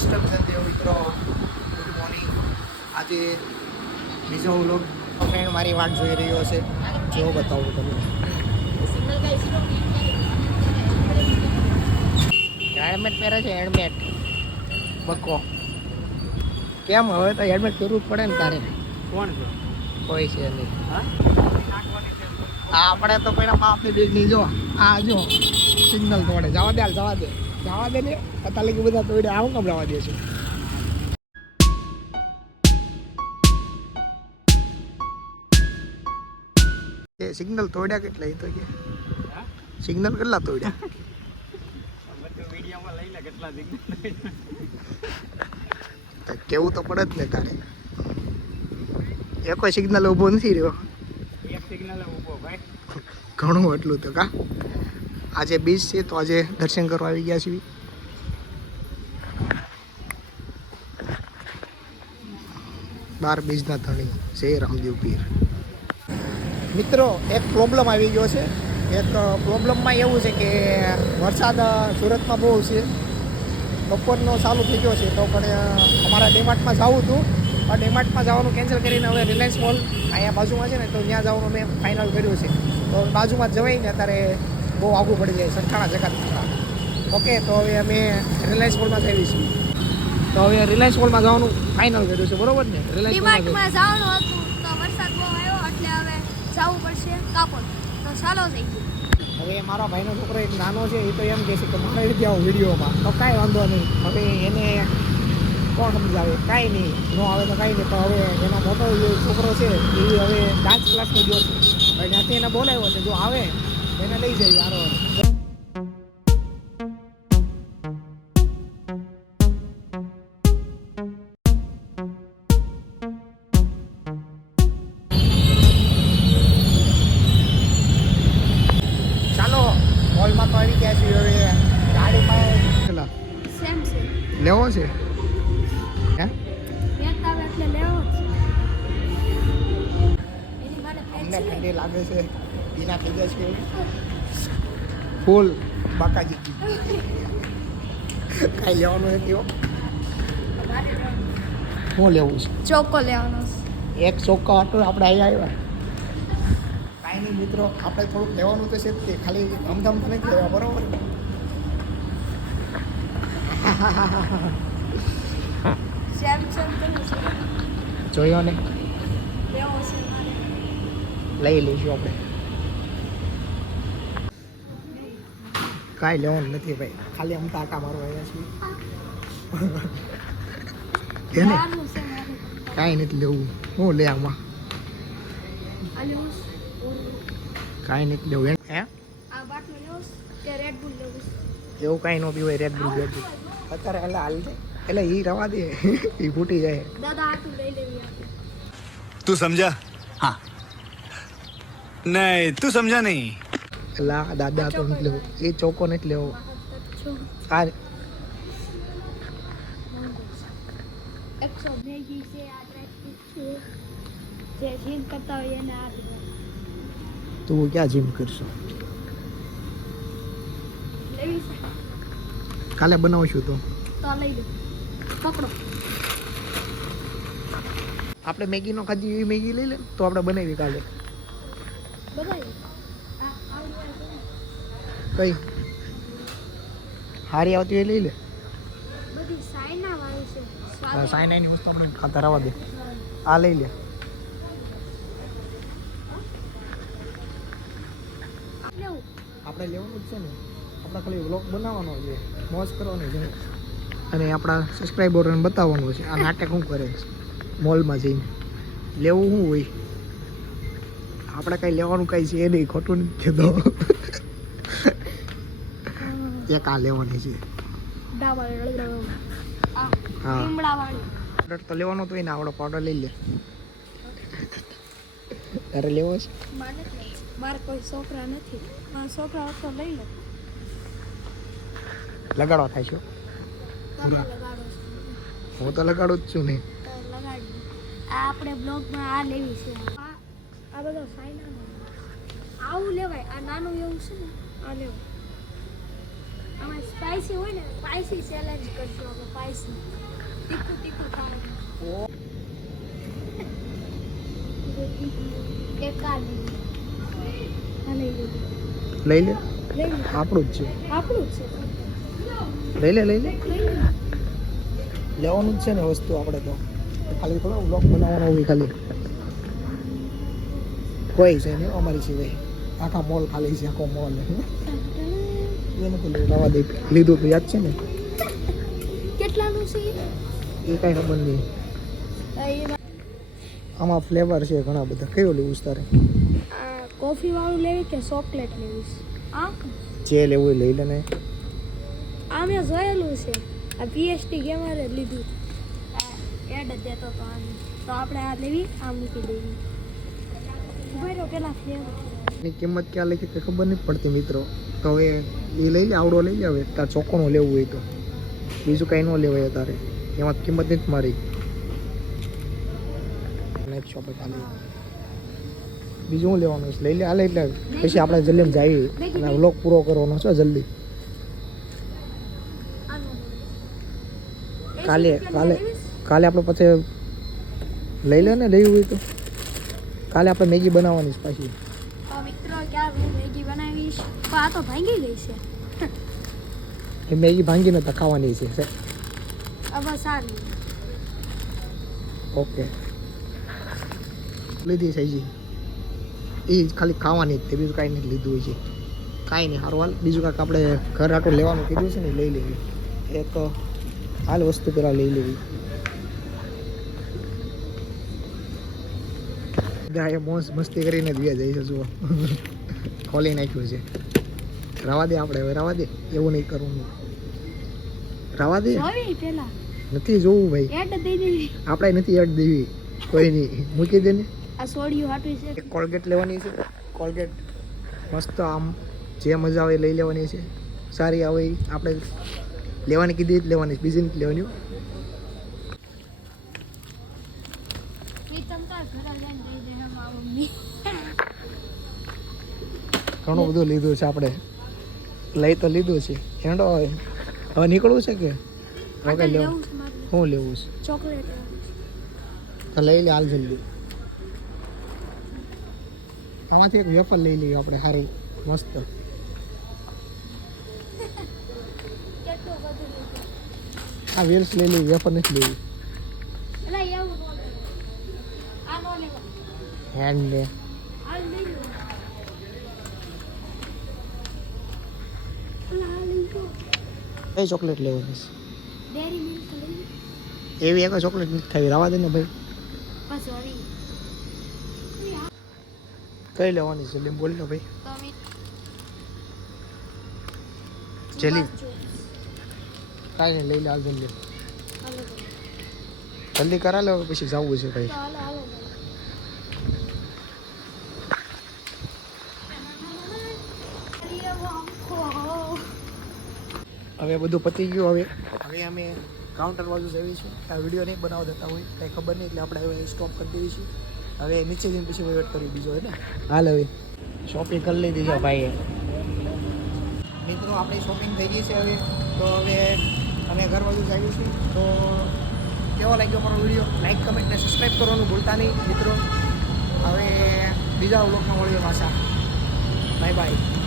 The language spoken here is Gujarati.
કસ્ટમ સંદેવ મિત્રો, ગુડ મોર્નિંગ. આજે બીજો વ્લોગ ફ્રેન્ડ મારી વાટ જોઈ રહ્યો છે, જો બતાવું તમને. હેલ્મેટ પહેરે છે, હેલ્મેટ બકો. કેમ હવે તો હેલ્મેટ પહેરવું જ પડે ને તારે. કોણ છે? કોઈ છે નહીં. આપણે તો પેલા બાપની ડીગની જો આ જો સિગ્નલ તોડે. જવા દે, જવા દે, જવા દે ને. પતા લગી બધા તોડે, આવું કેમ જવા દે છે? એ સિગ્નલ તોડ્યા કેટલા? એ તો કે સિગ્નલ કેટલા તોડ્યા? વિડીયોમાં લઈ લે કેટલા કેવું તો પડે જ ને તારે. એ કોઈ સિગ્નલ ઊભો નથી રહ્યો. એક સિગ્નલ ઊભો ભાઈ. ઘણું એટલું તો કા. આજે બીચ છે તો આજે દર્શન કરવા આવી ગયા છીએ. બાર બીજના ધણી છે રામદેવ પીર. મિત્રો એક પ્રોબ્લેમ આવી ગયો છે. એક પ્રોબ્લેમમાં એવું છે કે વરસાદ સુરતમાં બહુ છે. બપોરનો ચાલુ થઈ ગયો છે તો પણ અમારા ડીમાર્ટમાં જવું હતું, પણ ડીમાર્ટમાં જવાનું કેન્સલ કરીને હવે રિલાયન્સ મોલ અહીંયા બાજુમાં છે ને, તો ત્યાં જવાનું મેં ફાઇનલ કર્યું છે. તો બાજુમાં જવાય ને અત્યારે બહુ આઘું પડી જાય સરખાણા જગત. ઓકે, તો હવે અમે રિલાયન્સ મોલમાં જઈએ છીએ. તો હવે રિલાયન્સ મોલમાં જવાનું ફાઇનલ કર્યું છે, બરોબર ને? ડીમાર્ટમાં જવાનું હતું તો વરસાદ બહુ આવ્યો એટલે હવે જવું પડશે કાપડ. તો ચાલો જઈ ગયું. હવે મારા ભાઈનો છોકરો એક નાનો છે, એ તો એમ કહે છે કે મને નથી આવું વિડીયોમાં. તો કાંઈ વાંધો નહીં, હવે એને કોણ સમજાવે? કાંઈ નહીં, ન આવે તો કાંઈ નહીં. તો હવે એનો મોટો જે છોકરો છે એ હવે ડાન્સ ક્લાસનો ગયો છે, હવે ત્યાંથી એને બોલાવ્યો છે. જો આવે એને લઈ જઈએ યારો. મોલમાં તો આવી ગયા છીએ. હવે ગાડીમાં સેમ છે. લેવો છે હે? મેક આવે એટલે લેવો જ છે. એની માટે અમને ઠંડી લાગે છે, પીના થઈ જાય છે ફૂલ બાકાજી. કાંઈ લેવાનું નથી હો. શું લેવું છે? ચોકો લેવાનો છે. એક ચોખ્ખો હતો આપણે અહીંયા આવ્યા. કાંઈ નહીં મિત્રો, આપણે થોડુંક લેવાનું તો છે જ તે, ખાલી ધમધમ તો નથી લેવા, બરોબર? સેમ સેમ તો જોયો ને, લેવો છે મારે. લઈ લઈશું આપણે. કાંઈ લેવાનું નથી ભાઈ, ખાલી આમ ટાટા મારવા આવ્યા છીએ. એને લેવાનું છે મારે. કાંઈ નથી લેવું. હું લે આમાં આ લેવું છે. કાંઈ નથી લેવું. હે આ બાટલો લેવો છે કે રેડ બુલ લેવું છે? એવું કાંઈ ન પીવાય. રેડ બુલ અત્યારે એટલે હાલ જાય એટલે એ રવા દે, એ ફૂટી જાય. દાદા આટલું લઈ લેવી. तू समझा? हाँ नहीं तू समझा नहीं. એટલે આ દાદા તો નથી લેવું, એ ચોકો નથી લેવો. આ 100 ભેગી છે. આ ટ્રેક છે જે જીમ કરતા હોય એને આ તું ક્યાં જીમ કરશો? લેવી છે કાલે બનાવશું તો લઈ લો. પકડો. આપણે મેગીનો ખાધી એવી મેગી લઈ લે તો આપણે બનાવી કાલે. બધાય કઈ હારી આવતી હોય લઈ લે. બધી સાઈના વાળી છે. સાઈનાની વસ્તુ અમને ખાતા રવા દે. આ લઈ લે. લેવું. આપણે લેવાનું જ છે ને, આપણે ખાલી વ્લોગ બનાવવાનો છે, મોજ કરવાની છે અને આપણા સબસ્ક્રાઈબરોને બતાવવાનું છે આ નાટક શું કરે છે મોલમાં જઈને. લેવું શું હોય? આપણે કાંઈ લેવાનું કાંઈ છે નહીં, ખોટું નથી કહેતો. એક આ લેવાની છે. હા, લીમડા વાળી. પાવડર તો લેવાનો તો હોય ને, આપણો પાવડર લઈ લે. તારે લેવો છે? મારે કોઈ છોકરા નથી. મારા છોકરા હતો લઈ લો. લગાડવા થાય છે. તમે લગાડો છો. હું તો લગાડું જ છું ને. તો લગાડી. આ આપણે બ્લોગમાં આ લેવી છે. આ બધો સાઈના આવું લેવાય. આ નાનું એવું છે ને, આ લેવું. આમાં સ્પાઈસ સ્પાઈસી હોય ને સ્પાઈસી ચેલેન્જ કરજો આપણે સ્પાઈસી તીખું તીખું ખાવાનું એક કાઢી અને લઈ લે લઈ લે આપણું જ છે આપણું જ છે લઈ લે લઈ લે લેવાનું જ છે ને વસ્તુ આપણે તો ખાલી થોડો બ્લોગ બનાવવાનો હોય ખાલી કોઈ છે ને અમારી સિવાય આખા મોલ ખાલી છે આખો મોલ એને તો લેવા દે લીધું તો યાદ છે ને કેટલાનું છે એ કાંઈ ખબર નહીં આમાં ફ્લેવર છે ઘણા બધા કયો લેવું છે તારે કોફી વાળું લેવી કે ચોકલેટ લેવી આ જે લેવું એ લઈ લે ને આ મેં જોયેલું છે આ પીએસટી ગેમરે લીધું એડ દેતો તો આની તો આપણે આ લેવી આ મૂકી દેવી ઉભેરો પેલા ફ્લેવર એની કિંમત ક્યાં લખી તે ખબર નહીં પડતી મિત્રો તો હવે એ લઈ લે આવડો લઈ લે હવે તાર ચોખ્ખોનું લેવું હોય તો બીજું કાંઈ ન લેવાય તારે એમાં કિંમત નથી મારી નેક્સ્ટ શોપે ખાલી બીજું શું લેવાનું છે લઈ લે હાલે એટલે પછી આપણે જલ્દી જઈએ અને વ્લોગ પૂરો કરવાનો છે જલ્દી કાલે આપણે પછી લઈ લે ને લેવું હોય તો કાલે આપણે મેગી બનાવવાની છે પાછી મિત્રો ક્યાં હું મેગી બનાવીશ પણ આ તો ભાંગી ગઈ છે એ મેગી ભાંગીને તો ખાવાની છે હવે સારી ઓકે લીધી છે જી એ ખાલી ખાવાની જ તે બીજું કાંઈ નથી લીધું હોય છે કાંઈ નહીં સારું હાલ બીજું કાંઈક આપણે ઘર આટલું લેવાનું કીધું છે ને લઈ લેવી એક હાલ વસ્તુ પેલા લઈ લેવી ગાય મોજ મસ્તી કરીને જ વ્યા જાય છે જુઓ ખોલી નાખ્યું છે રવા દે આપણે હવે રવા દે એવું નહીં કરવું રવા દે જોઈ પેલા નથી જોવું ભાઈ એડ દઈ દેવી આપણે નથી એડ દેવી કોઈ નહીં મૂકી દે ને આ સોડિયું હાટું છે એક કોલગેટ લેવાની છે કોલગેટ મસ્ત આમ જે મજા આવે એ લઈ લેવાની છે સારી આવે એ આપણે લેવાની કીધી જ લેવાની છે બીજી નથી લેવાની પ્રીતમ તાર ઘરે લઈને દઈ દે મારા મમ્મી ઘણું બધું લીધું છે આપણે લઈ તો લીધું છે એન્ડો હવે નીકળવું છે કે હવે લેવું લેવું છે મારે શું લેવું છે ચોકલેટ તો લઈ લે હાલ જલ્દી આમાંથી એક વેફર લઈ લઈએ આપણે સારી મસ્ત કેટલું બધું લીધું આ વેલ્સ લઈ લઈએ વેફર નથી લેવી એટલે એવું નો લેવાય આ નો લેવાય હેન્ડ ને હાલ લઈ લો ઓલા હાલ લઈ લો કઈ ચોકલેટ લેવાની છે ડેરી મિલ્ક લઈ લો એવી એક ચોકલેટ નથી ખાવી રવા દે ને ભાઈ પાછું આવી કઈ લેવાની છે લે બોલ ને ભાઈ તો અમે જેલી કાંઈ નહીં લઈ લે હાલ જલ્દી હાલો જલ્દી કરા લે પછી જવું છે ભાઈ હાલો હાલો હવે બધું પતી ગયું હવે અમે કાઉન્ટર બાજુ જઈએ છીએ આ વિડીયો નહીં બનાવવા દેતા હોય કંઈ ખબર નહીં એટલે આપણે હવે સ્ટોપ કરી દઈએ છીએ હવે નીચે જઈને પછી વેટ કરી બીજો હોય ને હાલ હવે શોપિંગ કરી લીધી છે ભાઈએ મિત્રો આપણી શોપિંગ થઈ ગઈ છે હવે તો હવે અમે ઘર બાજુ જઈએ છીએ તો કેવો લાગ્યો અમારો વિડીયો લાઈક કમેન્ટ ને સબસ્ક્રાઈબ કરવાનું ભૂલતા નહીં મિત્રો હવે બીજા વ્લોગમાં મળીએ પાછા બાય બાય